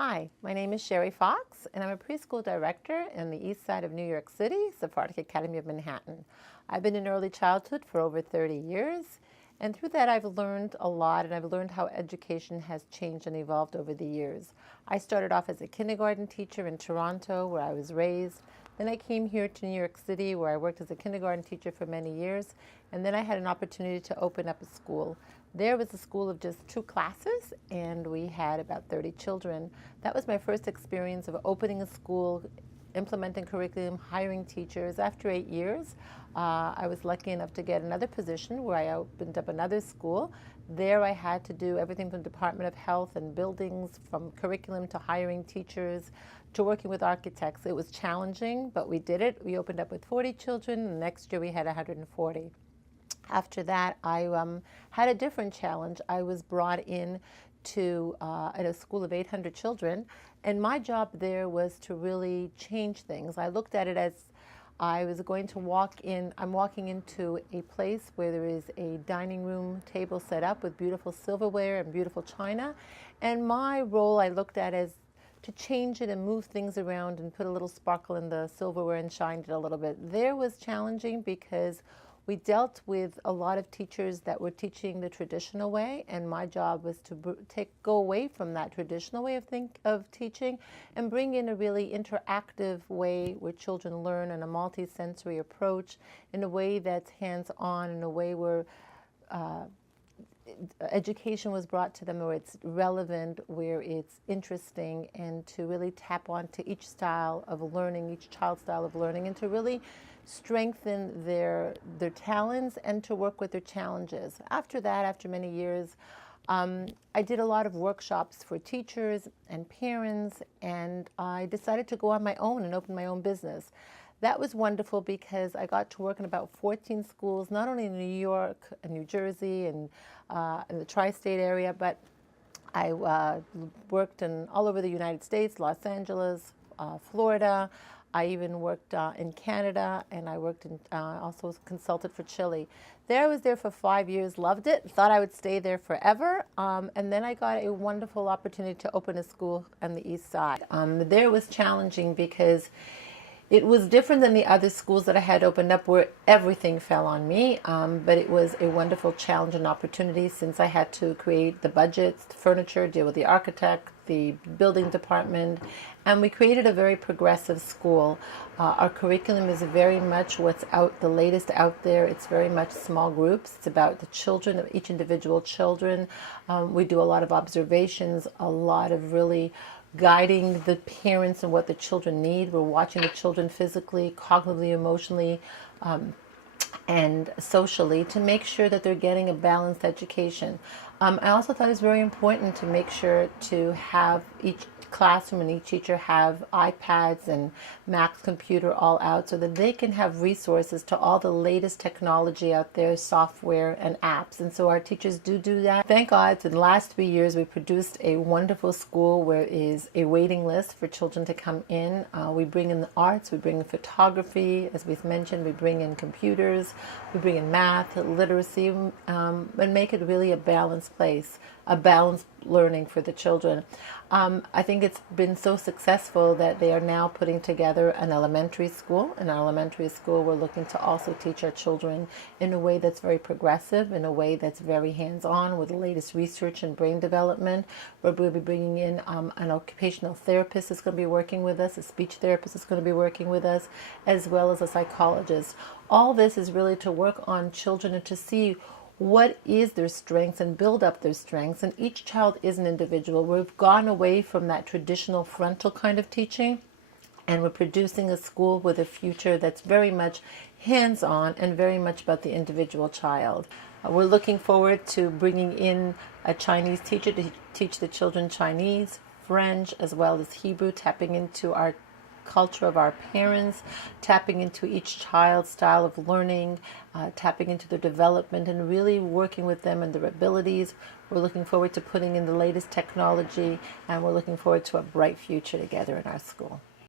Hi, my name is Chary Fox, and I'm a preschool director in the east side of New York City, Sephardic Academy of Manhattan. I've been in early childhood for over 30 years, and through that I've learned a lot, and I've learned how education has changed and evolved over the years. I started off as a kindergarten teacher in Toronto, where I was raised. Then I came here to New York City, where I worked as a kindergarten teacher for many years, and then I had an opportunity to open up a school. There was a school of just 2 classes, and we had about 30 children. That was my first experience of opening a school, implementing curriculum, hiring teachers. After 8 years, I was lucky enough to get another position where I opened up another school. There I had to do everything from Department of Health and buildings, from curriculum to hiring teachers to working with architects. It was challenging, but we did it. We opened up with 40 children, and next year we had 140. After that, I had a different challenge. I was brought in to at a school of 800 children, and my job there was to really change things. I looked at it as I was going to walk in. I'm walking into a place where there is a dining room table set up with beautiful silverware and beautiful china, and my role I looked at as to change it and move things around and put a little sparkle in the silverware and shine it a little bit. There was challenging because we dealt with a lot of teachers that were teaching the traditional way, and my job was to go away from that traditional way of teaching and bring in a really interactive way where children learn in a multi-sensory approach, in a way that's hands-on, in a way where education was brought to them where it's relevant, where it's interesting, and to really tap onto each style of learning, each child's style of learning, and to really strengthen their talents and to work with their challenges. After that, after many years, I did a lot of workshops for teachers and parents, and I decided to go on my own and open my own business. That was wonderful because I got to work in about 14 schools, not only in New York and New Jersey and in the tri-state area, but I worked all over the United States, Los Angeles, Florida. I even worked in Canada, and I worked in, also consulted for Chile. There I was there for 5 years, loved it, thought I would stay there forever, and then I got a wonderful opportunity to open a school on the east side. There was challenging because it was different than the other schools that I had opened up where everything fell on me, but it was a wonderful challenge and opportunity since I had to create the budgets, the furniture, deal with the architect, the building department, and we created a very progressive school. Our curriculum is very much what's the latest out there. It's very much small groups. It's about the children, each individual children. We do a lot of observations, a lot of really guiding the parents and what the children need. We're watching the children physically, cognitively, emotionally, and socially to make sure that they're getting a balanced education. I also thought it was very important to make sure to have each classroom and each teacher have iPads and Mac's computer all out so that they can have resources to all the latest technology out there, software and apps. And so our teachers do that. Thank God, in the last 3 years, we produced a wonderful school where there is a waiting list for children to come in. We bring in the arts, we bring in photography, as we've mentioned, we bring in computers, we bring in math, literacy, and make it really a balanced place, a balanced learning for the children. I think it's been so successful that they are now putting together an elementary school. In our elementary school, we're looking to also teach our children in a way that's very progressive, in a way that's very hands-on with the latest research and brain development. We'll be bringing in an occupational therapist that's going to be working with us, a speech therapist that's going to be working with us, as well as a psychologist. All this is really to work on children and to see what is their strengths and build up their strengths. And each child is an individual. We've gone away from that traditional frontal kind of teaching, and we're producing a school with a future that's very much hands-on and very much about the individual child. We're looking forward to bringing in a Chinese teacher to teach the children Chinese, French, as well as Hebrew, tapping into our culture of our parents, tapping into each child's style of learning, tapping into their development and really working with them and their abilities. We're looking forward to putting in the latest technology, and we're looking forward to a bright future together in our school.